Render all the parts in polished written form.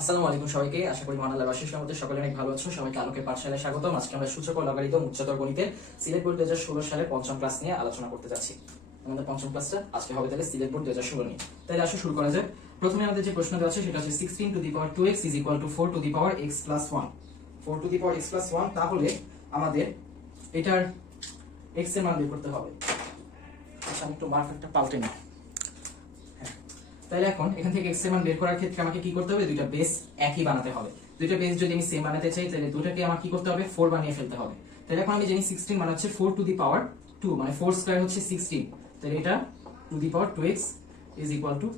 আসসালামু আলাইকুম সবাইকে, আশা করি মহান আল্লাহর অশেষ রহমতে সকলে অনেক ভালো আছো। সবাইকে আলোকের পাঠশালায় স্বাগতম। আজকে আমরা সূচক ও লগারিদম উচ্চতর গণিতে সিলেট বোর্ড 2016 সালের পঞ্চম ক্লাস নিয়ে আলোচনা করতে যাচ্ছি। আমাদের পঞ্চম ক্লাসটা আজকে হবে তাহলে সিলেট বোর্ড 2016 নিয়ে। তাহলে আসো শুরু করা যাক। প্রথমে আমাদের যে প্রশ্ন দেওয়া আছে সেটা হচ্ছে 16 two the power 2x is equal to 4 to the power x plus 1। 4 to the power x plus 1, তাহলে আমাদের এটার x এর মান বের করতে হবে। আচ্ছা, আমি একটু মার্কারটা পাল্টে নিই। তাহলে এখন এখান থেকে x এর মান বের করার ক্ষেত্রে আমাকে কি করতে হবে? দুইটা বেস একই বানাতে হবে। দুইটা বেস যদি আমি সেম বানাতে চাই তাহলে দুটাকে আমার কি করতে হবে? 4 বানিয়ে ফেলতে হবে। তাহলে এখন আমি জানি 16 মানে হচ্ছে 4 টু দি পাওয়ার 2, মানে 4 স্কয়ার হচ্ছে 16। তাহলে এটা two the power 2x is equal to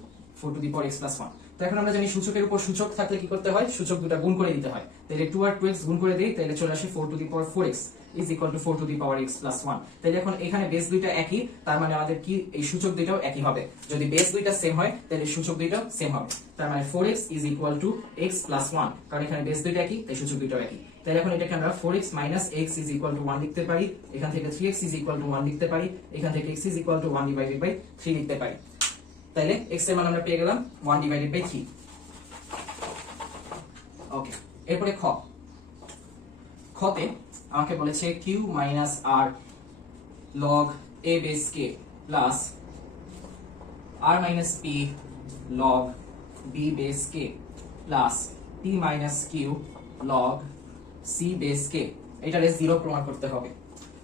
4 to the power x plus 1। তো এখন আমরা জানি সূচকের উপর সূচক থাকলে কি করতে হয়? সূচক দুটো গুণ করে দিতে হয়। তাহলে 2 আর 2x গুণ করে দেই, তাহলে চলে আসে 4 to the power 4x is equal to 4 to the power x plus 1। তাহলে এখন এখানে বেস দুইটা একই, তার মানে আমাদের কি এই সূচক দুইটাও একই হবে। যদি বেস দুইটা সেম হয় তাহলে সূচক দুইটাও সেম হবে। তার মানে 4x is equal to x plus 1, কারণ এখানে বেস দুইটা একই তাই সূচক দুইটাও একই। তাহলে এখন এটাকে আমরা 4x minus x is equal to 1 লিখতে পারি। এখান থেকে 3x is equal to 1 লিখতে পারি। এখান থেকে x is equal to 1 divided by 3 লিখতে পারি। তাহলে x এর মান আমরা পেয়ে গেলাম 1 divided by 3। ওকে, এরপরে খতে আমাকে বলেছে q minus r log a base k plus r minus p log b base k plus p minus q log c base k। এটারে 0 প্রমাণ করতে হবে।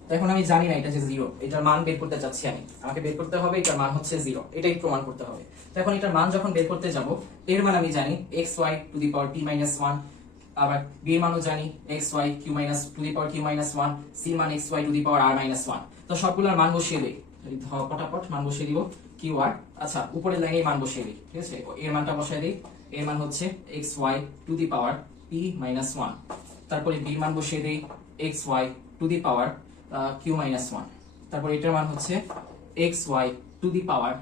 তো এখন আমি জানি না এটা যে 0, এটার মান বের করতে চাচ্ছি আমি। আমাকে বের করতে হবে এটার মান হচ্ছে 0, এটাই প্রমাণ করতে হবে। তো এখন এটার মান যখন বের করতে যাব, এর মান আমি জানি xy two the power p minus 1, আবার b এর মানও জানি xy q minus two the power q minus 1, c এর মান xy two the power r minus 1। তো সবগুলোর মান বসিয়ে দেই, পটাপট মান বসিয়ে দিব q r। আচ্ছা, উপরের লাইনে মান বসিয়ে দেই, ঠিক আছে? এর মানটা বসাই দেই, এর মান হচ্ছে xy two the power p minus 1। তারপরে b এর মান বসিয়ে দেই xy two the power q minus 1। তারপর এটার মান হচ্ছে xy two the power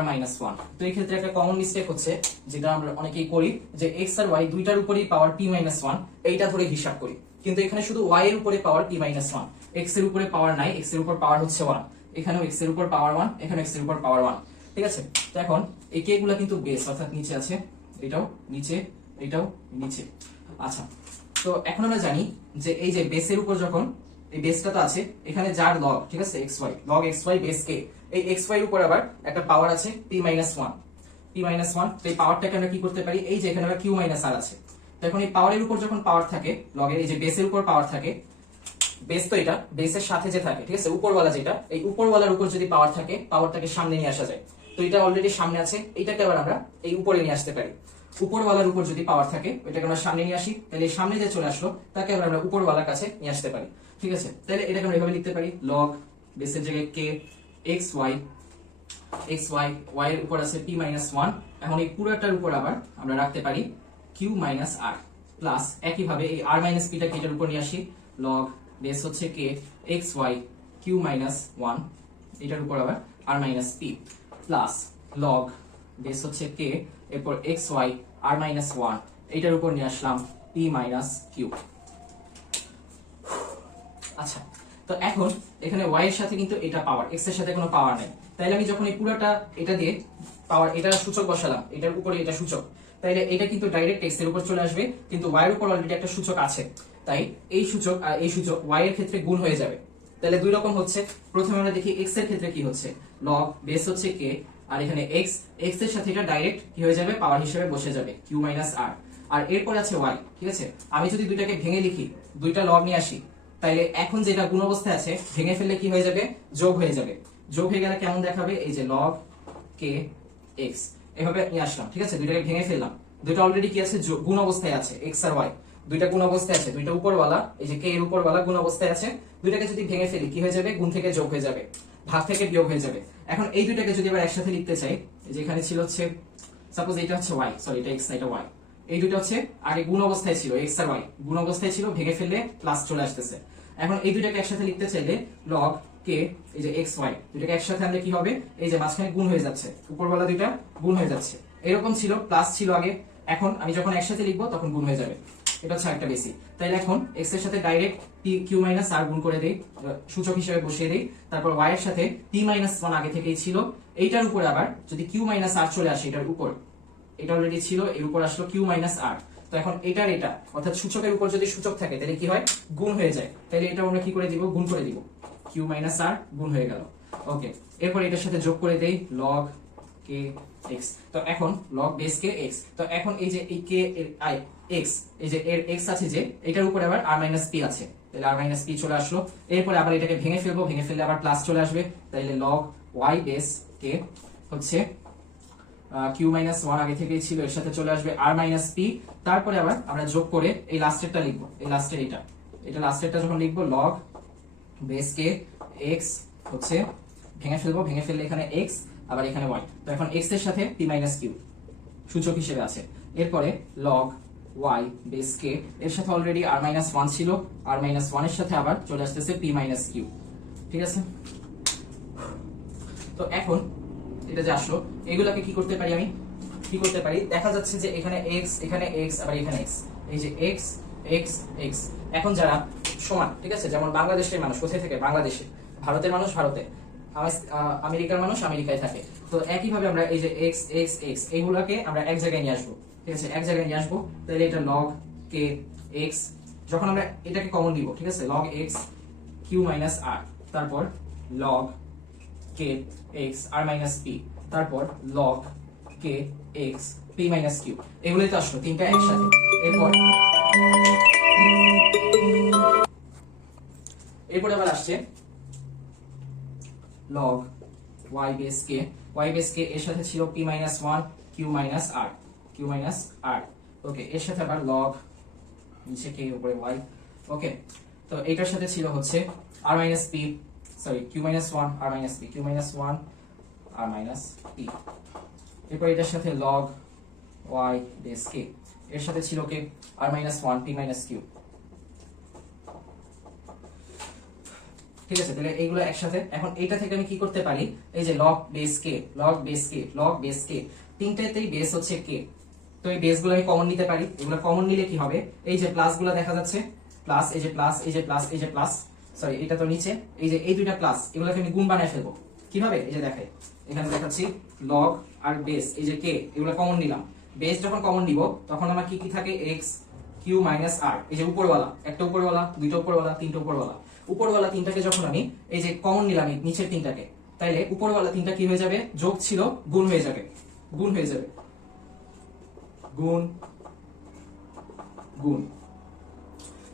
r minus 1। তো এই ক্ষেত্রে একটা কমন মিস্টেক হচ্ছে, যেটা আমরা অনেকেই করি, যে x আর y দুইটার উপরেই পাওয়ার p মাইনাস 1 এইটা ধরে হিসাব করি। কিন্তু এখানে শুধু y এর উপরে পাওয়ার p মাইনাস 1, x এর উপরে পাওয়ার নাই, x এর উপর পাওয়ার হচ্ছে 1। এখানেও x এর উপর পাওয়ার 1, এখানে x এর উপর পাওয়ার 1, ঠিক আছে? তো এখন এই k গুলা কিন্তু বেস, অর্থাৎ নিচে আছে, এটাও নিচে, এটাও নিচে। আচ্ছা, তো এখন আমরা জানি যে এই যে বেসের উপর যখন এই বেসটা তো আছে, এখানে যার লগ, ঠিক আছে, xy log xy base k, এই xy এর উপর আবার একটা পাওয়ার আছে p মাইনাস 1, p মাইনাস 1। তো এই পাওয়ারটাকে আমরা কি করতে পারি? এই যে এখানে আবার q মাইনাস r আছে। তো এখন এই পাওয়ারের উপর যখন পাওয়ার থাকে, লগের এই যে বেসের উপর পাওয়ার থাকে, বেস তো এটা বেসের সাথে যে থাকে, ঠিক আছে, উপরওয়ালা যেটা, এই উপরওয়ালার উপর যদি পাওয়ার থাকে, পাওয়ারটাকে সামনে নিয়ে আসা যায়। তো এটা অলরেডি সামনে আছে, এইটাকে আবার আমরা এই উপরে নিয়ে আসতে পারি। উপরওয়ালার উপর যদি পাওয়ার থাকে, ওইটাকে আমরা সামনে নিয়ে আসি, তাহলে সামনে যে চলে আসলো তাকে আবার আমরা উপরওয়ালার কাছে নিয়ে আসতে পারি, ঠিক আছে? তাহলে এটাকে আমরা এভাবে লিখতে পারি, log বেসের জায়গায় k xy y এর উপর আছে p মাইনাস 1। এখন এই পুরোটার উপর আবার আমরা রাখতে পারি q মাইনাস r প্লাস একই ভাবে এই r মাইনাস p টাকে এটার উপর নিয়ে আসি, log বেস হচ্ছে k xy q মাইনাস 1, এটার উপর আবার r minus p plus log base হচ্ছে k, এরপর xy r মাইনাস 1, এটার উপর নিয়ে আসলাম p মাইনাস q। আচ্ছা, তো এখন এখানে y এর সাথে কিন্তু এটা পাওয়ার, x এর সাথে কোনো পাওয়ার নেই। তাইলে আমি যখন এই পুরোটা এটা দিয়ে পাওয়ার, এটা সূচক বসালাম, এটার উপরে এটা সূচক, তাইলে এটা কিন্তু ডাইরেক্ট x এর উপর চলে আসবে, কিন্তু y এর উপর অলরেডি একটা সূচক আছে, তাই এই সূচক আর এই সূচক y এর ক্ষেত্রে গুণ হয়ে যাবে। তাহলে দুই রকম হচ্ছে। প্রথমে আমরা দেখি x এর ক্ষেত্রে কি হচ্ছে, log বেস হচ্ছে k, আর এখানে x এর সাথে এটা ডাইরেক্ট কি হয়ে যাবে? পাওয়ার হিসেবে বসে যাবে q মাইনাস r। আর এরপর আছে y, ঠিক আছে? আমি যদি দুইটাকে ভেঙে লিখি, দুইটা লগ নিয়ে আসি, তাইলে এখন যেটা গুণ অবস্থায় আছে ভেঙে ফেললে কি হয়ে যাবে? যোগ হয়ে যাবে। যোগ হয়ে গেলে কেমন দেখাবে? এই যে log k x, এভাবে নিয়ে আসলাম, ঠিক আছে? দুইটাকে ভেঙে ফেললাম, দুইটা অলরেডি কি আছে? গুণ অবস্থায় আছে, x আর y দুইটা গুণ অবস্থায় আছে, দুইটা উপরওয়ালা, এই যে k এর উপরওয়ালা গুণ অবস্থায় আছে। দুইটাকে যদি ভেঙে ফেলি কি হয়ে যাবে? গুণ থেকে যোগ হয়ে যাবে, ভাগ থেকে বিয়োগ হয়ে যাবে। এখন এই দুইটাকে যদি আবার একসাথে লিখতে চাই, যে এখানে ছিল হচ্ছে, সাপোজ এটা হচ্ছে y, সরি এটা x না, এটা y, এই দুটো হচ্ছে আগে গুণ অবস্থায় ছিল, x আর y গুণ অবস্থায় ছিল, ভেঙে ফেললে প্লাস চলে আসতেছে। এখন এই দুইটাকে একসাথে লিখতে চাইলে log k, এই যে xy দুইটাকে একসাথে আনলে কি হবে? এই যে মাঝখানে গুণ হয়ে যাচ্ছে, উপরওয়ালা দুইটা গুণ হয়ে যাচ্ছে। এরকম ছিল, প্লাস ছিল আগে, এখন আমি যখন একসাথে লিখবো তখন গুণ হয়ে যাবে। এটা হচ্ছে একটা বেসিক। তাইলে এখন x এর সাথে ডাইরেক্ট q মাইনাস r গুণ করে দেই, সূচক হিসেবে বসিয়ে দেই। তারপর y এর সাথে p মাইনাস 1 আগে থেকেই ছিল, এইটার উপরে আবার যদি q মাইনাস r চলে আসে, এটার উপর, এটা অলরেডি ছিল, এর উপর আসলো q মাইনাস r। তো এখন এটার এটা অর্থাৎ সূচকের উপর যদি সূচক থাকে তাহলে কি হয়, গুণ হয়ে যায়। তাহলে এটা আমরা কি করে দিব, গুণ করে দিব, কিউ মাইনাস আর গুণ হয়ে গেল। ওকে, এরপর এটার সাথে যোগ করে দেই লগ কে এক্স। তো এখন লগ বেস কে এক্স, তো এখন এই যে এই কে এর আই এক্স, এই যে এর এক্স আছে যে এটার উপরে আবার আর মাইনাস পি আছে, তাহলে আর মাইনাস পি চলে আসলো। এরপরে আবার এটাকে ভেঙে ফেলবো, ভেঙে ফেললে আবার প্লাস চলে আসবে, তাহলে লগ ওয়াই বেস কে হচ্ছে কিউ মাইনাস ওয়ান আগে থেকেই ছিল, এর সাথে চলে আসবে আর মাইনাস পি, তারপরে আবার আমরা যোগ করে এই লাস্টেরটা লিখবো, এই লাস্টের এটা লাস্টেরটা যখন লিখবো লগ বেস কে এক্স হচ্ছে ভেঙে ফেলবো, ভেঙে ফেললে এখানে এক্স আবার এখানে ওয়াই, তো এখন এক্স এর সাথে পি মাইনাস কিউ সূচক হিসেবে আছে। এরপরে লগ ওয়াই বেস কে এর সাথে অলরেডি আর মাইনাস ওয়ান ছিল, আর মাইনাস ওয়ান এর সাথে আবার চলে আসতেছে পি মাইনাস কিউ। ঠিক আছে, তো এখন এটা যে আসলো এগুলাকে কি করতে পারি, আমি কি করতে পারি, দেখা যাচ্ছে যে এখানে এক্স, এখানে এক্স, আবার এখানে এক্স, এই যে এক্স এক্স এক্স। এখন যারা সমান, ঠিক আছে, যেমন বাংলাদেশের মানুষ কোথায় থাকে, বাংলাদেশে, ভারতের মানুষ ভারতে, আমেরিকার মানুষ আমেরিকায় থাকে, তো একইভাবে আমরা এই যে এক্স এক্স এক্স এইগুলাকে আমরা এক জায়গায় নিয়ে আসবো। ঠিক আছে, এক জায়গায় নিয়ে আসবো, তাহলে এটা লগ কে এক্স, যখন আমরা এটাকে কমন নিব, ঠিক আছে, লগ এক্স কিউ মাইনাস আর, তারপর লগ কে এক্স আর মাইনাস পি, তারপর লগ কে এক্স পি মাইনাস কিউ, এগুলোই তো আসলো তিনটা একসাথে। এরপরে আবার আসছে লগ ওয়াই বেস কে এর সাথে ছিল P minus one Q minus R, okay, এর সাথে আবার লগ নিচে কে উপরে ওয়াই, ওকে, তো এটার সাথে ছিল হচ্ছে R minus P, sorry Q minus one আর minus P, Q minus one আর মাইনাস পি। এরপর এটার সাথে লগ ওয়াই বেস কে এর সাথে ছিল কে r minus one p minus q. ঠিক আছে, তাহলে এইগুলো একসাথে। এখন এইটা থেকে আমি কি করতে পারি, এই যে লগ বেস কে তিনটাতেই বেস হচ্ছে কে, তো এই বেস গুলো আমি কমন নিতে পারি। এগুলো কমন নিলে কি হবে, এই যে প্লাস গুলো দেখা যাচ্ছে, প্লাস, এই যে প্লাস, এই যে প্লাস, এই যে প্লাস, সরি এটা তো নিচে, এই যে এই দুইটা প্লাস এগুলোকে আমি গুণ বানায় ফেলবো। কিভাবে, এই যে দেখাই, এখানে দেখাচ্ছি লগ আর বেস, এই যে কে এগুলো কমন নিলাম, বেস যখন কমন নিব তখন আমার কি কি থাকে, এক্স কিউ মাইনাস আর, এই যে উপরওয়ালা, একটা উপরওয়ালা, দুইটা উপরওয়ালা, তিনটা উপরওয়ালা, উপরওয়ালা তিনটাকে যখন আমি এই যে কমন নিলাম নিচের তিনটাকে, তাইলে উপরওয়ালা তিনটা কি হয়ে যাবে, যোগ ছিল গুণ হয়ে যাবে, গুণ হয়ে যাবে, গুণ গুণ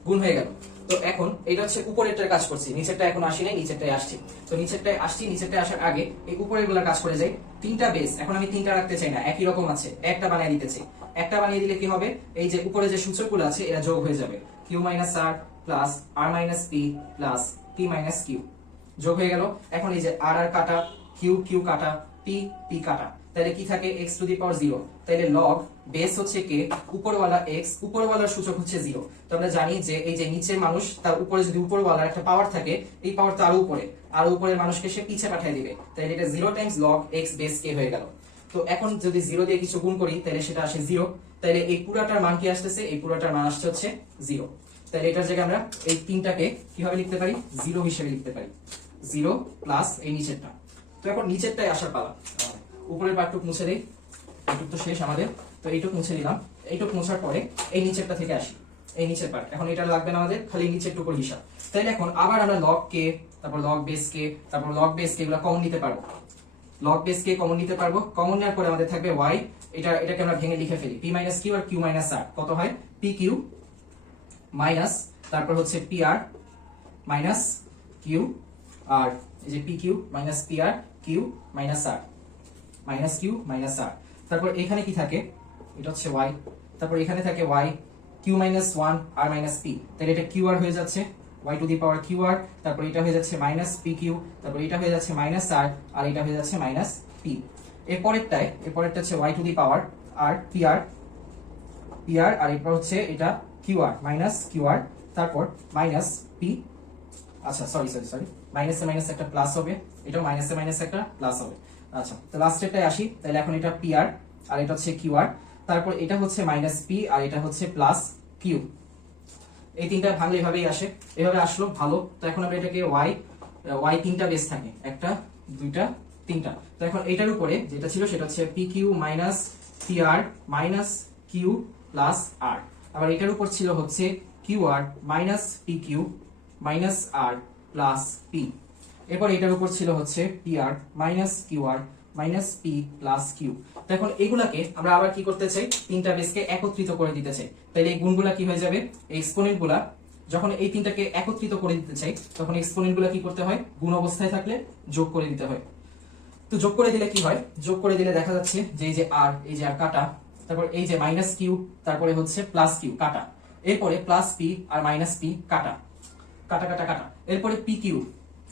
গুণ হয়ে গেল। তো এখন এটা হচ্ছে উপরেরটার কাজ করছি, নিচেরটা এখন আসি নাই, নিচেরটায় আসছি। তো নিচেরটায় আসছি, নিচেরটায় আসার আগে এই উপরের গুলা কাজ করে যাই। তিনটা বেস এখন আমি তিনটা রাখতে চাই না, একই রকম আছে, একটা বানিয়ে দিতে চাই। একটা বানিয়ে দিলে কি হবে, এই যে উপরে যে সূচকগুলো আছে এরা যোগ হয়ে যাবে, q minus r plus r minus p plus p minus q, যোগ হয়ে গেল। এখন এই যে আর আর কাটা, কিউ কিউ কাটা, পি পি কাটা, তাহলে কি থাকে, x টু দি পাওয়ার 0, তাহলে লগ বেস হচ্ছে কে, উপরওয়ালা x, উপরওয়ালার সূচক হচ্ছে 0। তো আমরা জানি যে এই যে নিচের মানুষ তার উপরে যদি উপরওয়ালার একটা পাওয়ার থাকে, এই পাওয়ার তো আরো উপরে, আর উপরের মানুষকে সে পিছে পাঠিয়ে দিবে, তাহলে এটা 0 টাইমস লগ x বেস কে হয়ে গেল। তো এখন যদি 0 দিয়ে কিছু গুণ করি তাহলে সেটা আসে 0, তাহলে এই পুরাটার মান কি আসতেছে, এই পুরাটার মান আসছে হচ্ছে 0। তাহলে এটার জায়গায় আমরা এই তিনটাকে কিভাবে লিখতে পারি, 0 হিসেবে লিখতে পারি, 0 প্লাস এই নিচেরটা। তো এখন নিচেরটাই আসার পালা, উপরের পার্টটুক মুছে দেই, এইটুক তো শেষ আমাদের, তো এইটুক মুছে দিলাম। এইটুক মুছার পরে এই নিচেরটা থেকে আসি, এই নিচের পার্ট, এখন এটা লাগবে না আমাদের, খালি নিচের টুকুর হিসাব। তাইলে এখন আবার আমরা লগ কে, তারপর লগ বেস কে, তারপর লগ বেস কে এগুলো কমন নিতে পারবো, লগ বেস কে কমন নিতে পারবো। কমন নেওয়ার পরে আমাদের থাকবে ওয়াই, এটাকে আমরা ভেঙে লিখে ফেলি, পি মাইনাস কিউ আর কিউ মাইনাস আর, কত হয়, পি কিউ মাইনাস, তারপর হচ্ছে পি আর মাইনাস কিউ, আর এই যে P Q minus P R Q minus আর, মাইনাস কিউ মাইনাস আর, তারপর এখানে কি থাকে, এটা হচ্ছে ওয়াই, তারপর এখানে থাকে ওয়াই কিউ মাইনাস ওয়ান আর মাইনাস পি, তাহলে এটা কিউ আর হয়ে যাচ্ছে, y to the power q r, তারপর এটা হয়ে যাচ্ছে মাইনাস পি কিউ, তারপর এটা হয়ে যাচ্ছে মাইনাস আর, আর এটা হয়ে যাচ্ছে মাইনাস পি। এরপরেরটা হচ্ছে y to the power r p r, আর এরপর হচ্ছে এটা q r minus q r, তারপর মাইনাস পি, আচ্ছা সরি মাইনাসে মাইনাস একটা প্লাস হবে, এটাও মাইনাসে মাইনাস একটা প্লাস হবে। আচ্ছা, তো লাস্টেরটাই আসি, তাহলে এখন এটা পি আর এটা হচ্ছে কিউ আর, তারপর এটা হচ্ছে মাইনাস পি আর এটা হচ্ছে প্লাস কিউ। এই তিনটা ভাঙলে এভাবেই আসে, এভাবে আসলো ভালো। তো এখন আমরা এটাকে ওয়াই তিনটা বেস থাকে, একটা দুইটা তিনটা, তো এখন এটার উপরে যেটা ছিল সেটা হচ্ছে P Q minus P R minus Q plus আর, আবার এটার উপর ছিল হচ্ছে Q r minus P Q minus r plus P, এরপর এটার উপর ছিল হচ্ছে P R minus q r minus p plus Q. তো এখন এগুলাকে আমরা আবার কি করতে চাই, তিনটা বেসকে একত্রিত করে দিতে চাই। তাহলে এই গুণগুলা কি হয়ে যাবে, এক্সপোনেন্ট গুলা যখন এই তিনটাকে একত্রিত করে দিতে চাই তখন এক্সপোনেন্ট গুলা কি করতে হয়, গুণ অবস্থায় থাকলে যোগ করে দিতে হয়। তো যোগ করে দিলে কি হয়, যোগ করে দিলে দেখা যাচ্ছে যে এই যে আর, এই যে আর কাটা, তারপর এই যে মাইনাস কিউ, তারপরে হচ্ছে প্লাস কিউ কাটা, এরপরে plus P R minus P কাটা কাটা কাটা কাটা, এরপরে পি কিউ,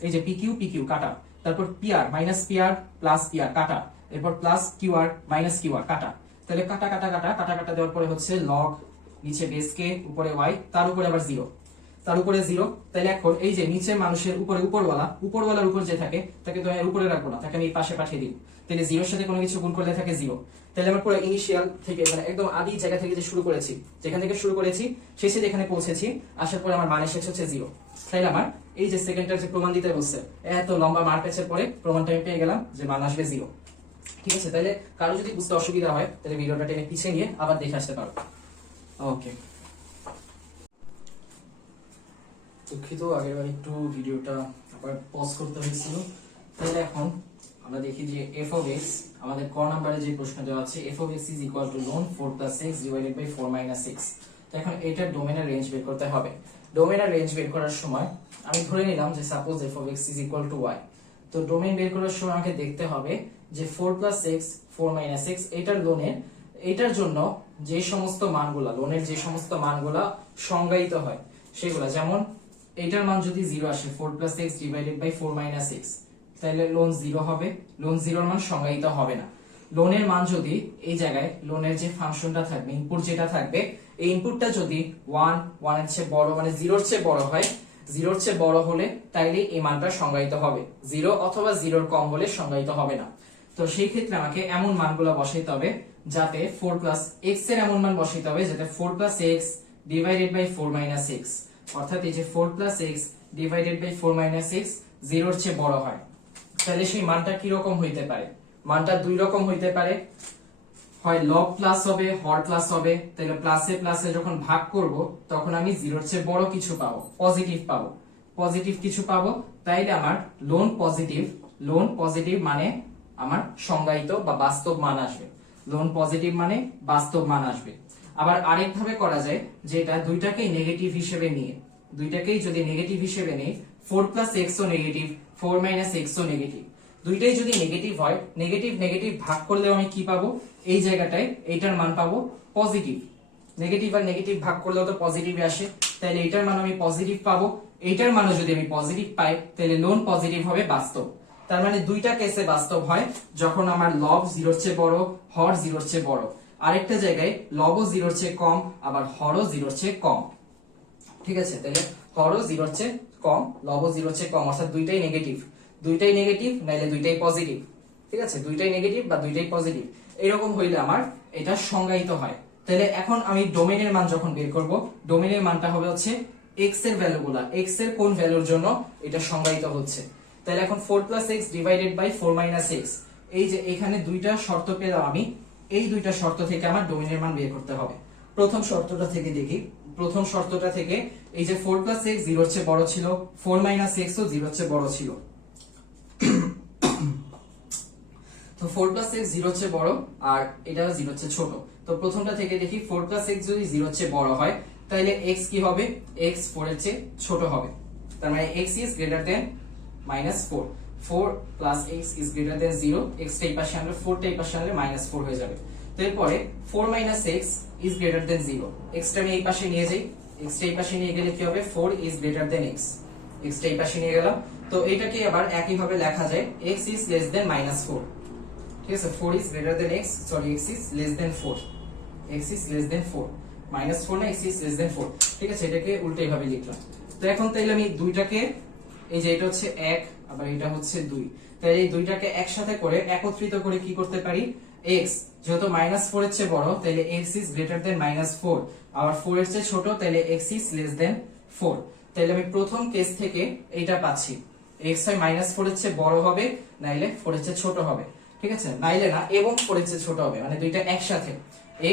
এই যে পি কিউ কাটা, তারপর P R minus P R plus P R কাটা, এরপর plus Q r minus q আর কাটা। তাহলে কাটা কাটা কাটা কাটা কাটা দেওয়ার পরে হচ্ছে লগ, নিচে বেস কে, উপরে ওয়াই, তার উপরে আবার জিরো, তার উপরে জিরো। তাহলে এখন এই যে নিচে মানুষের উপরে উপরওয়ালার উপর যে থাকে তাকে তো আমি উপরে রাখবো না, তাকে আমি পাশে পাঠিয়ে দিই। তাহলে জিরোর সাথে কোনো কিছু গুণ করলে থাকে জিরো। তাহলে আমার পুরো ইনিশিয়াল থেকে মানে একদম আদি জায়গা থেকে যে শুরু করেছি, যেখান থেকে শুরু করেছি শেষে যেখানে পৌঁছেছি, আসার পরে আমার মান এসেছে হচ্ছে জিরো। তাহলে আমার এই যে সেকেন্ডটার যে প্রমাণ দিতে বলছে, এত লম্বা মার পেছার পরে প্রমাণটা আমি পেয়ে গেলাম যে মান আসবে জিরো। ঠিক আছে, তাহলে কারো যদি বুঝতে অসুবিধা হয় তাহলে ভিডিওটা টেনে পিছিয়ে নিয়ে আবার দেখে আসতে পারো। ওকে, দুঃখিত, আগের বার একটু ভিডিওটা আবার পজ করতে হয়েছিল। তাহলে এখন আমরা দেখি যে f of x, আমাদের ক নাম্বারে যে প্রশ্ন দেওয়া আছে f of x is equal to ln 4 plus x divided by 4 minus 6। তো এখন এটার ডোমেনের রেঞ্জ বের করতে হবে। ডোমেনের রেঞ্জ বের করার সময় আমি ধরে নিলাম যে suppose f of x is equal to y। তো ডোমেন বের করার সময় আমাকে দেখতে হবে যে 4 plus x 4 minus 6 এটার লোনের, এটার জন্য যে সমস্ত মানগুলা, লোনের যে সমস্ত মানগুলা সংজ্ঞায়িত হয় সেগুলা, যেমন এটার মান যদি 0 আসে 4 plus x divided by 4 minus 6, তাহলে লোন 0 হবে, লোন 0 এর মান সংজ্ঞায়িত হবে না। লোনের মান যদি এই জায়গায় লোনের যে ফাংশনটা থাকবে, ইনপুট যেটা থাকবে, এই ইনপুটটা যদি 1 এর চেয়ে বড় মানে 0 এর চেয়ে বড় হয়, 0 এর চেয়ে বড় হলে তাইলে এই মানটা সংজ্ঞায়িত হবে, 0 অথবা 0 এর কম হলে সংজ্ঞায়িত হবে না। তো সেই ক্ষেত্রে আমাকে এমন মানগুলো বসাইতে হবে যাতে 4 plus x এর এমন মান বসাইতে হবে যাতে 4 plus x divided by 4 minus 6, অর্থাৎ এই যে 4 plus x divided by 4 minus 6 0 এর চেয়ে বড় হয়। তাহলে সেই মানটা কি রকম হইতে পারে, মানটা দুই রকম হইতে পারে, হয় লগ প্লাস হবে, হর প্লাস হবে। তাহলে প্লাসে প্লাসে যখন ভাগ করব তখন আমি 0 এর চেয়ে বড় কিছু পাবো, পজিটিভ পাবো, পজিটিভ কিছু পাবো। তাইলে আমার লোন পজিটিভ মানে আমার সংজ্ঞায়িত বা বাস্তব মান আসবে, লোন পজিটিভ মানে বাস্তব মান আসবে। আবার আরেক ভাবে করা যায়, যেটা দুইটাকেই নেগেটিভ হিসেবে নিয়ে, দুইটাকেই যদি নেগেটিভ হিসেবে নেই, 4 plus x ও নেগেটিভ, 4 minus x ও নেগেটিভ, দুইটাই যদি নেগেটিভ হয়, নেগেটিভ নেগেটিভ ভাগ করলেও আমি কি পাবো, এই জায়গাটায় এইটার মান পাবো পজিটিভ। নেগেটিভ আর নেগেটিভ ভাগ করলেও তো পজিটিভ আসে, তাহলে এইটার মান আমি পজিটিভ পাবো। এইটার মানও যদি আমি পজিটিভ পাই তাহলে লোন পজিটিভ হবে, বাস্তব। তার মানে দুইটা কেসে বাস্তব হয়, যখন আমার লব 0 এর চেয়ে বড়, হর 0 এর চেয়ে বড়। আরেকটা জায়গায় লবও 0 এর চেয়ে কম, আবার হরও 0 এর চেয়ে কম। ঠিক আছে, তাহলে হরও 0 এর চেয়ে কম, লবও 0 এর চেয়ে কম, অর্থাৎ দুইটাই নেগেটিভ, দুইটাই নেগেটিভ নাইলে দুইটাই পজিটিভ। ঠিক আছে, দুইটাই নেগেটিভ বা দুইটাই পজিটিভ, এরকম হইলে আমার এটা সংজ্ঞায়িত হয়। তাহলে এখন আমি ডোমেনের মান যখন বের করব, ডোমেনের মানটা হবে হচ্ছে x এর ভ্যালুগুলা, x এর কোন ভ্যালুর জন্য এটা সংজ্ঞায়িত হচ্ছে। তাহলে এখন 4 plus x divided by 4 minus 6, এই যে এখানে দুইটা শর্ত পেলাম আমি, এই দুইটা শর্ত থেকে আমার ডোমেনের মান বের করতে হবে। প্রথম শর্তটা থেকে দেখি, প্রথম শর্তটা থেকে এই যে 4 plus x 0 এর চেয়ে বড় ছিল, 4 minus x ও 0 এর চেয়ে বড় ছিল। তো 4 plus x 0 এর চেয়ে বড় আর এটা 0 এর চেয়ে ছোট। তো প্রথমটা থেকে দেখি 4 plus x যদি 0 এর চেয়ে বড় হয় তাহলে x কি হবে, x 4 এর চেয়ে ছোট হবে। তার মানে x is greater than -4, 4 plus x is greater than 0, x টাই পাশে আনলে 4 টাই পাশে আনলে -4 হয়ে যাবে। তো এরপরে 4 minus x is greater than 0, x টা আমি এই পাশে নিয়ে যাই, x টা এই পাশে নিয়ে গেলে কি হবে, 4 is greater than x, x টা এই পাশে নিয়ে গেলাম। তো এটাকে আবার একই ভাবে লেখা যায়, x is less than -4। ঠিক আছে, 4 is greater than x, sorry x is less than 4, x is less than 4, -4 না, x is less than 4। ঠিক আছে, এটাকে উল্টো এইভাবে লিখলাম। তো এখন তাইলে আমি দুইটাকে, এই যে এটা হচ্ছে 1 আবার এটা হচ্ছে 2, তাহলে এই দুইটাকে একসাথে করে একত্রিত করে কি করতে পারি, x যেহেতু -4 এর চেয়ে বড় তাহলে x is greater than -4, আবার 4 এর চেয়ে ছোট তাহলে x is less than 4। তাহলে আমি প্রথম কেস থেকে এইটা পাচ্ছি, x হয় -4 এর চেয়ে বড় হবে নাইলে 4 এর চেয়ে ছোট হবে। ঠিক আছে, নাইলে না, এবং 4 এর চেয়ে ছোট হবে, মানে দুইটা একসাথে।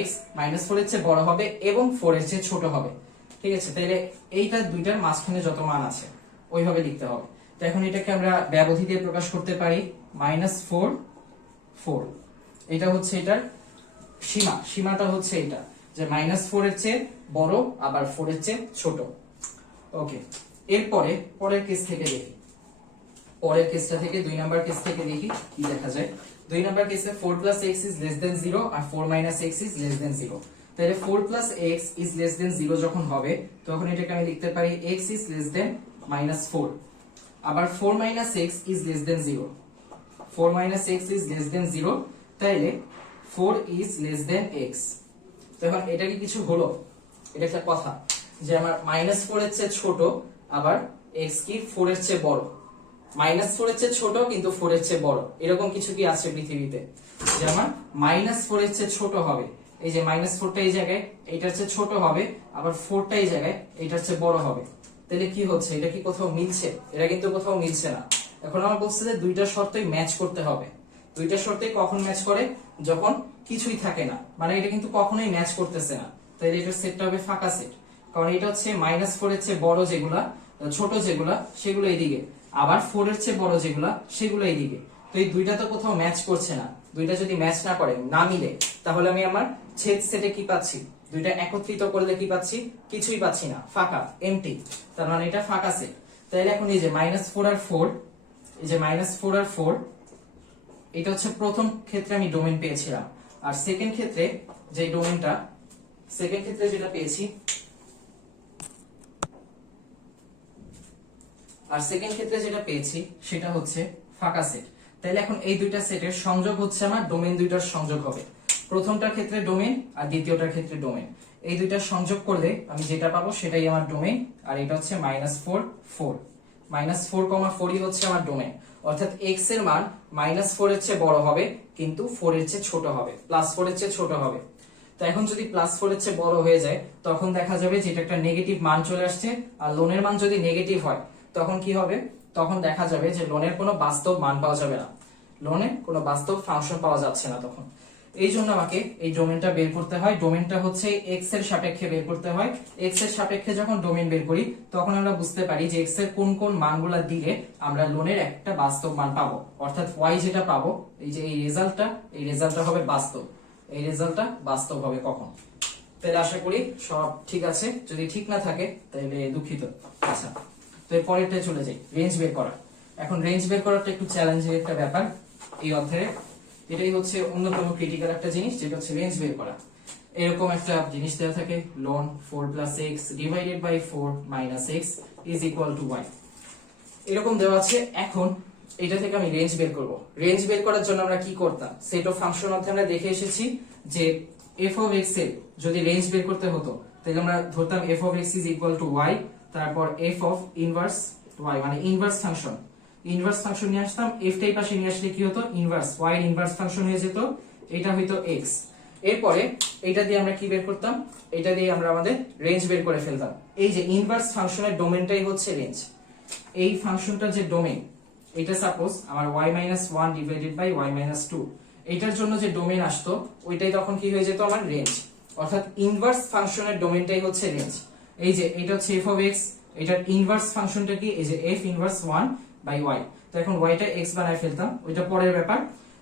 x -4 এর চেয়ে বড় হবে এবং 4 এর চেয়ে ছোট হবে। ঠিক আছে, তাহলে এইটা দুইটার মাঝখানে যত মান আছে ওইভাবে লিখতে হবে। তো এখন এটাকে আমরা ব্যবধি দিয়ে প্রকাশ করতে পারি -4 4। এটা হচ্ছে এটার সীমাটা হচ্ছে এটা যে -4 এর চেয়ে বড় আবার 4 এর চেয়ে ছোট। ওকে, এরপরে পরের কেস থেকে দেখি। পরের কেসটা থেকে 2 নাম্বার কেস থেকে দেখি কি দেখা যায়। 2 নাম্বার কেসে 4 + x is less than 0 R 4 - x is less than 0। তাহলে 4 + x is less than 0 যখন হবে তখন এটাকে আমি লিখতে পারি x is less than -4। আবার 4 - x is less than 0, 4 - x is less than 0, তাইলে 4 is less than x। তো এখন এটা কি কিছু হলো? এটা একটা কথা যে আমার -4 এর চেয়ে ছোট আবার x কি 4 এর চেয়ে বড়। -4 এর চেয়ে ছোট কিন্তু 4 এর চেয়ে বড়, এরকম কিছু কি আছে পৃথিবীতে? যে আমার -4 এর চেয়ে ছোট হবে, এই যে -4টা এই জায়গায় এইটার চেয়ে ছোট হবে, আবার 4টা এই জায়গায় এইটার চেয়ে বড় হবে। তাহলে কি হচ্ছে? এটা কি কোথাও মিলছে? এটা কিন্তু কোথাও মিলছে না। এখন আমার বলছে যে দুইটা শর্তই ম্যাচ করতে হবে। দুইটা শর্তই কখন ম্যাচ করে? যখন কিছুই থাকে না, মানে এটা কিন্তু কখনোই ম্যাচ করতেছে না। তাহলে এটার সেটটা হবে ফাঁকা সেট, কারণ এটা হচ্ছে -4 এর চেয়ে বড় যেগুলা, ছোট যেগুলা সেগুলো এইদিকে, আবার 4 এর চেয়ে বড় যেগুলা সেগুলো এইদিকে। তো এই দুইটা তো কোথাও ম্যাচ করছে না। দুইটা যদি ম্যাচ না করে, না মিলে, তাহলে আমি আমার ছেদ সেটে কি পাচ্ছি? দুইটা একত্রিত করলে কি পাচ্ছি? কিছুই পাচ্ছি না, ফাঁকা, এমটি। তার মানে এটা ফাঁকা সেট। তাহলে এখন এই যে -4 আর 4, এই যে -4 আর 4, এটা হচ্ছে প্রথম ক্ষেত্রে আমি ডোমেন পেয়েছিলাম। আর সেকেন্ড ক্ষেত্রে যে ডোমেনটা, সেকেন্ড ক্ষেত্রে যেটা পেয়েছি, আর সেকেন্ড ক্ষেত্রে যেটা পেয়েছি সেটা হচ্ছে ফাঁকা সেট। তাহলে এখন এই দুইটা সেটের সংযোগ হচ্ছে আমার ডোমেন দুইটার সংযোগ হবে। প্রথমটার ক্ষেত্রে ডোমেন আর দ্বিতীয়টার ক্ষেত্রে ডোমেন, এই দুইটা সংযোগ করলে আমি যেটা পাবো সেটাই আমার ডোমেন। আর এটা হচ্ছে -4 4, -4, 4ই হচ্ছে আমার ডোমেন। অর্থাৎ x এর মান -4 এর চেয়ে বড় হবে কিন্তু 4 এর চেয়ে ছোট হবে, +4 এর চেয়ে ছোট হবে। তো এখন যদি +4 এর চেয়ে বড় হয়ে যায় তখন দেখা যাবে যে এটা একটা নেগেটিভ মান চলে আসছে। আর লোনের মান যদি নেগেটিভ হয় তখন কি হবে? তখন দেখা যাবে যে লোনের কোনো বাস্তব মান পাওয়া যাবে না, লোনে কোনো বাস্তব ফাংশন পাওয়া যাচ্ছে না। তখন এই জন্য আমাকে এই ডোমেনটা বের করতে হয়। ডোমেনটা হচ্ছে x এর সাপেক্ষে বের করতে হয়। x এর সাপেক্ষে যখন ডোমেন বের করি তখন আমরা বুঝতে পারি যে x এর কোন কোন মানগুলা দিলে আমরা লোনের একটা বাস্তব মান পাবো। অর্থাৎ y যেটা পাবো, এই যে এই রেজাল্টটা হবে বাস্তব। এই রেজাল্টটা বাস্তব হবে কখন? তাহলে আশা করি সব ঠিক আছে। যদি ঠিক না থাকে তাহলে দুঃখিত। আচ্ছা, তো এর পরেরটায় চলে যাই, রেঞ্জ বের করা। এখন রেঞ্জ বের করাটা একটু চ্যালেঞ্জের একটা ব্যাপার এই অধ্যায়ে। এটাই হচ্ছে অন্যতম ক্রিটিক্যাল একটা জিনিস, যেটা হচ্ছে রেঞ্জ বের করা। এরকম একটা জিনিস দেওয়া থাকে, ln 4 + x divided by 4 - x is equal to y, এরকম দেওয়া আছে। এখন এটা থেকে আমি রেঞ্জ বের করব। রেঞ্জ বের করার জন্য আমরা কি করতাম? সেট অফ ফাংশন অধ্যায়ে আমরা দেখে এসেছি যে f অফ x এর যদি রেঞ্জ বের করতে হতো তাহলে আমরা ধরতাম f of x is equal to y, তারপর f অফ ইনভার্স y মানে ইনভার্স ফাংশন, ইনভার্স ফাংশন নিয়ে আসতাম। f টাই পাশে নিয়ে আসলে কি হতো? ইনভার্স y এর ইনভার্স ফাংশন হয়ে যেত, এটা হইতো x। এরপরে এটা দিয়ে আমরা কি বের করতাম? এটা দিয়ে আমরা আমাদের রেঞ্জ বের করে ফেলতাম। এই যে ইনভার্স ফাংশনের ডোমেনটাই হচ্ছে রেঞ্জ। এই ফাংশনটার যে ডোমেন, এটা সাপোজ আমার y - 1 ডিভাইডেড বাই y - 2, এটার জন্য যে ডোমেন আসতো ওইটাই তখন কি হয়ে যেত? আমার রেঞ্জ। অর্থাৎ ইনভার্স ফাংশনের ডোমেনটাই হচ্ছে রেঞ্জ। এই যে এটা হচ্ছে f অফ x, এটার ইনভার্স ফাংশনটা কি? এই যে f ইনভার্স 1 বাই y। তো এখন y টা x বানায় ফেলতাম, ওইটা পরের ব্যাপার।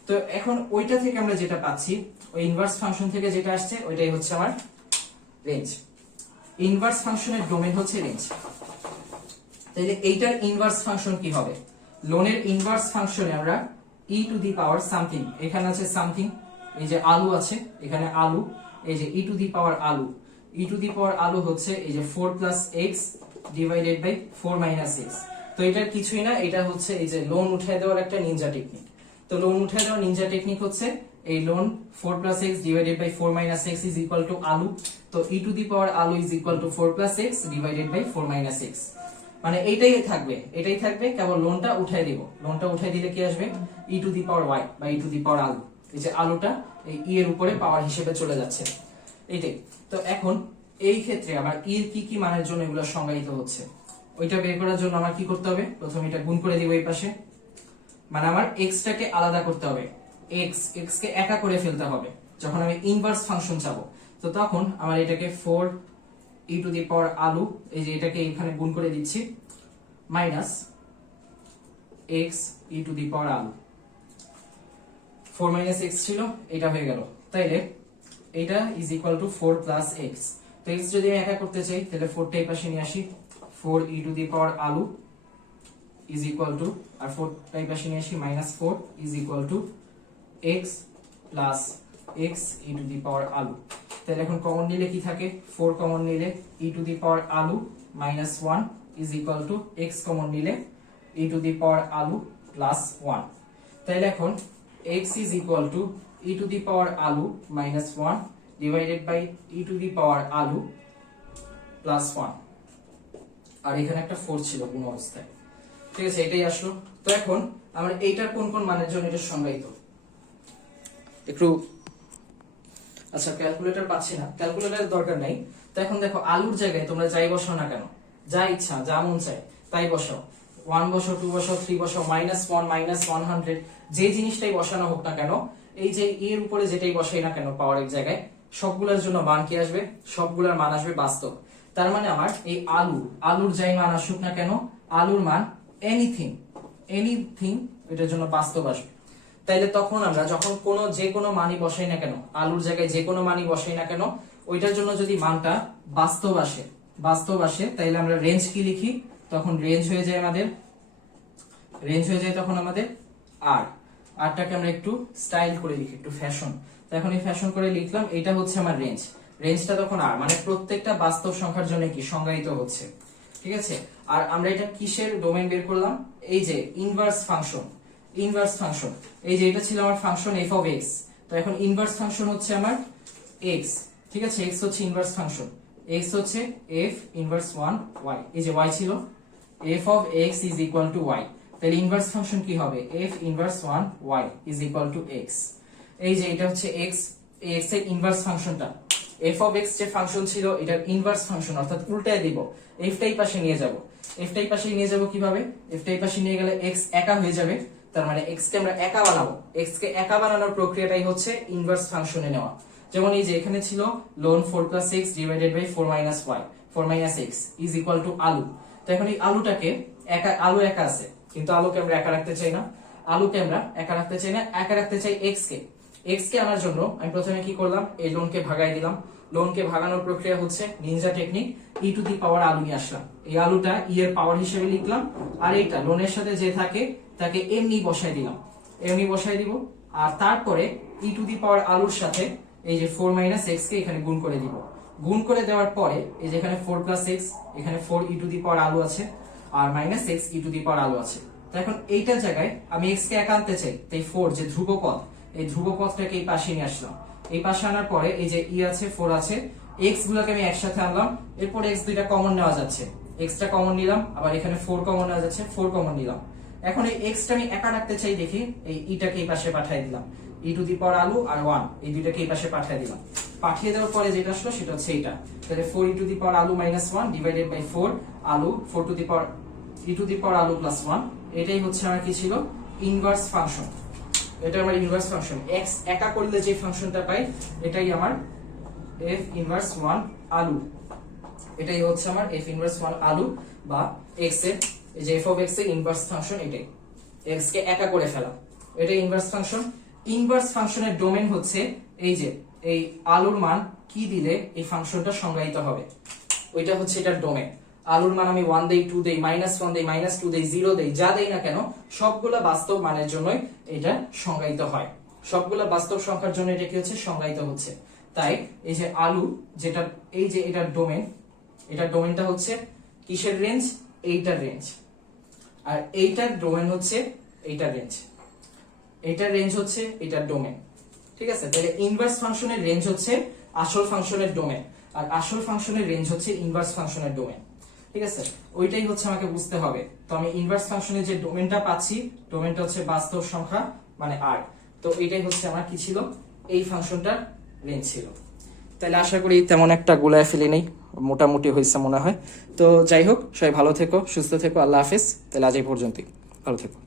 তো এখন ওইটা থেকে আমরা যেটা পাচ্ছি, ওই ইনভার্স ফাংশন থেকে যেটা আসছে ওইটাই হচ্ছে আমার রেঞ্জ। ইনভার্স ফাংশনের ডোমেন হচ্ছে রেঞ্জ। তাহলে এইটার ইনভার্স ফাংশন কি হবে? লোনের ইনভার্স ফাংশনে আমরা e to the power something, এখানে আছে সামথিং, এই যে আলু আছে এখানে আলু, এই যে e টু দি পাওয়ার আলু, e টু দি পাওয়ার আলু হচ্ছে এই যে 4 + x ডিভাইডেড বাই 4 - x। তো এটার কিছুই না, এটা হচ্ছে এই যে লোন উঠায় দেওয়ার একটা নিনজা টেকনিক। তো লোন উঠায় দেওয়ার নিনজা টেকনিক হচ্ছে এই লোন 4 + x divided by 4 - x is equal to আলু। তো e টু দি পাওয়ার আলু is equal to 4 + x divided by 4 - x, মানে এটাই থাকবে, এটাই থাকবে, কেবল লোনটা উঠাই দিব। লোনটা উঠাই দিলে কি আসবে? e to the power y বা e টু দি পাওয়ার আলু। এই যে আলুটা এই e এর উপরে পাওয়ার হিসেবে চলে যাচ্ছে, এইটাই। তো এখন এই ক্ষেত্রে আবার e এর কি কি মানের জন্য এগুলো সংজ্ঞায়িত হচ্ছে, ওইটা বের করার জন্য আমার কি করতে হবে? প্রথমে এটা গুণ করে দিব এই পাশে, মানে আমার x টাকে আলাদা করতে হবে, x কে একা করে ফেলতে হবে। যখন আমি ইনভার্স ফাংশন চাবো, তো তখন আমার এটাকে 4 e টু দি পাওয়ার আলু, এই যে এটাকে এখানে গুণ করে দিচ্ছি, minus x e to the power আলু, 4 মাইনাস x ছিল, এটা হয়ে গেল। তাইলে এটা is equal to 4 plus x। তো x যদি আমি একা করতে চাই তাহলে 4 টা এই পাশে নিয়ে আসি, 4 e টু দি পাওয়ার আলু ইজ ইকুয়াল টু, আর 4 টা এই পাশে নিয়ে আসি, minus 4 is equal to x plus x e to the power আলু। তাহলে এখন কমন নিলে কি থাকে, 4 কমন নিলে e টু দি পাওয়ার আলু minus 1 is equal to x common নিলে e টু দি পাওয়ার আলু প্লাস 1। তাহলে এখন x is equal to e to the power আলু minus 1 divided by e to the power আলু plus 1, আর এখানে একটা 4 ছিল কোন অবস্থায়, ঠিক আছে, এটাই আসলো। তো এখন আমরা এইটার কোন কোন মানের জন্য এটা সংজ্ঞায়িত একটু, আচ্ছা ক্যালকুলেটর পাচ্ছি না, ক্যালকুলেটরের দরকার নাই। তো এখন দেখো আলুর জায়গায় তোমরা যাই বসাও না কেন, যা ইচ্ছা যা মন চায় তাই বসাও, 1 বসাও, 2 বসাও, 3 বসাও, -1 -100, যে জিনিসটাই বসানো হোক না কেন, এই যে এর উপরে যেটাই বসাই না কেন পাওয়ারের জায়গায়, সবগুলোর জন্য মান কি আসবে, সবগুলোর মান আসবে বাস্তব। তার মানে আমার এই আলুর যাই মান আসুক না কেন, আলুর মান এনিথিং এটার জন্য বাস্তব আসবে। তাইলে তখন আমরা যখন যে কোনো মানই বসাই না কেন, আলুর জায়গায় যে কোনো মানই বসাই না কেন, ওইটার জন্য যদি মানটা বাস্তব আসে তাইলে আমরা রেঞ্জ কি লিখি, তখন রেঞ্জ হয়ে যায় তখন আমাদের আরটাকে আমরা একটু স্টাইল করে লিখি, একটু ফ্যাশন। তো এখন এই ফ্যাশন করে লিখলাম, এটা হচ্ছে আমার রেঞ্জটা তখন আর, মানে প্রত্যেকটা বাস্তব সংখ্যার জন্য কি সংজ্ঞায়িত হচ্ছে, ঠিক আছে। আর আমরা এটা কিসের ডোমেইন বের করলাম, এই যে ইনভার্স ফাংশন, এই যে এটা ছিল আমার ফাংশন f অফ x, তো এখন ইনভার্স ফাংশন হচ্ছে আমার x, ঠিক আছে, x হচ্ছে ইনভার্স ফাংশন, x হচ্ছে f ইনভার্স 1 y, এই যে y ছিল f of x is equal to y, তাহলে ইনভার্স ফাংশন কি হবে, f inverse 1 y is equal to x। এই যে এটা হচ্ছে x, এই x এর ইনভার্স ফাংশনটা, f অফ x যে ফাংশন ছিল এটার ইনভার্স ফাংশন, অর্থাৎ উল্টায় দিব, f টাই পাশে নিয়ে যাব, কিভাবে, f টাই পাশে নিয়ে গেলে x একা হয়ে যাবে, তার মানে x কে আমরা একা বানাবো, x কে একা বানানোর প্রক্রিয়াটাই হচ্ছে ইনভার্স ফাংশনে নেওয়া। যেমন এই যে এখানে ছিল ln 4 x divided by 4 y 4 x is equal to আলু। তো এখন এই আলুটাকে আলু একা আছে, কিন্তু আলুকে আমরা একা রাখতে চাই না, একা রাখতে চাই x কে আনার জন্য আমি প্রথমে কি করলাম, এই লোন কে ভাগাই দিলাম, লোন কে ভাগানোর প্রক্রিয়া হচ্ছে ninja technique, e to the power আলু নিয়ে আসলাম, এই আলুটা e এর পাওয়ার হিসেবে লিখলাম, আর এইটা লোনের সাথে যে থাকে তাকে এমনি বসাই দিব, আর তারপরে e টু দি পাওয়ার আলুর সাথে এই যে 4 x কে এখানে গুণ করে দিব, গুণ করে দেওয়ার পরে এই যে এখানে 4 x, এখানে 4 e টু দি পাওয়ার আলু আছে, আর -x e to the power আলু আছে। তো এখন এইটার জায়গায় আমি x কে একা আনতে চাই, তাই 4 যে ধ্রুবপদ, এই ধ্রুবপদটাকে এই পাশে নিয়ে আসলাম, এই পাশে আনার পরে এই যে e আছে 4 আছে, x গুলোকে আমি একসাথে আনলাম, এরপর x দুইটা কমন নেওয়া যাচ্ছে, x টা কমন নিলাম, আবার এখানে 4 কমন নেওয়া যাচ্ছে, 4 কমন নিলাম। এখন এই x টা আমি একা রাখতে চাই, দেখি এই e টাকে এই পাশে পাঠিয়ে দিলাম, e টু দি পাওয়ার আলু আর 1 এই দুইটাকে এই পাশে পাঠিয়ে দিলাম, পাঠিয়ে দেওয়ার পরে যেটা আসলো সেটা হচ্ছে এইটা, তাহলে 4 e টু দি পাওয়ার আলু -1 ডিভাইডেড বাই 4 আলু 4 to the power e to the power আলু প্লাস 1, এটাই হচ্ছে আমার কি ছিল, ইনভার্স ফাংশন। এটা আমার ইনভার্স ফাংশন, x একা করলে যে ফাংশনটা পাই এটাই আমার f ইনভার্স 1 আলু, এটাই হচ্ছে আমার f ইনভার্স 1 আলু, বা x এর এই যে f অফ x এর ইনভার্স ফাংশন, এটাই x কে একা করে ফেলা, এটাই ইনভার্স ফাংশন। ইনভার্স ফাংশনের ডোমেইন হচ্ছে এই যে এই আলুর মান কি দিলে এই ফাংশনটা সংজ্ঞায়িত হবে, ওইটা হচ্ছে এটার ডোমেইন। আলুর মান আমি 1 দেই, 2 দেই, -1 দেই, -2 দেই, 0 দেই, যা দেই না কেন সবগুলা বাস্তব মানের জন্যই এটা সংজ্ঞায়িত হয়, সবগুলা বাস্তব সংখ্যার জন্য এটা কি হচ্ছে, সংজ্ঞায়িত হচ্ছে। তাই এই যে আলু যেটা, এই যে এটার ডোমেইনটা হচ্ছে কিসের রেঞ্জ, এইটার রেঞ্জ, আর এইটার ডোমেইন হচ্ছে এইটার রেঞ্জ, এইটার রেঞ্জ হচ্ছে এইটার ডোমেইন, ঠিক আছে। তাহলে ইনভার্স ফাংশনের রেঞ্জ হচ্ছে আসল ফাংশনের ডোমেইন, আর আসল ফাংশনের রেঞ্জ হচ্ছে ইনভার্স ফাংশনের ডোমেইন, ঠিক আছে, ওইটাই হচ্ছে আমাকে বুঝতে হবে। তো আমি ইনভার্স ফাংশনের যে ডোমেইনটা পাচ্ছি, ডোমেইনটা হচ্ছে বাস্তব সংখ্যা মানে r, তো এটাই হচ্ছে আমার কি ছিল, এই ফাংশনটার রেঞ্জ ছিল। তাহলে আশা করি তেমন একটা গোলায় ফেলি নেই, মোটামুটি হয়েছে মনে হয়। তো যাই হোক, সবাই ভালো থেকো, সুস্থ থেকো, আল্লাহ হাফেজ। তাহলে আজ এই পর্যন্তই, ভালো থেকো।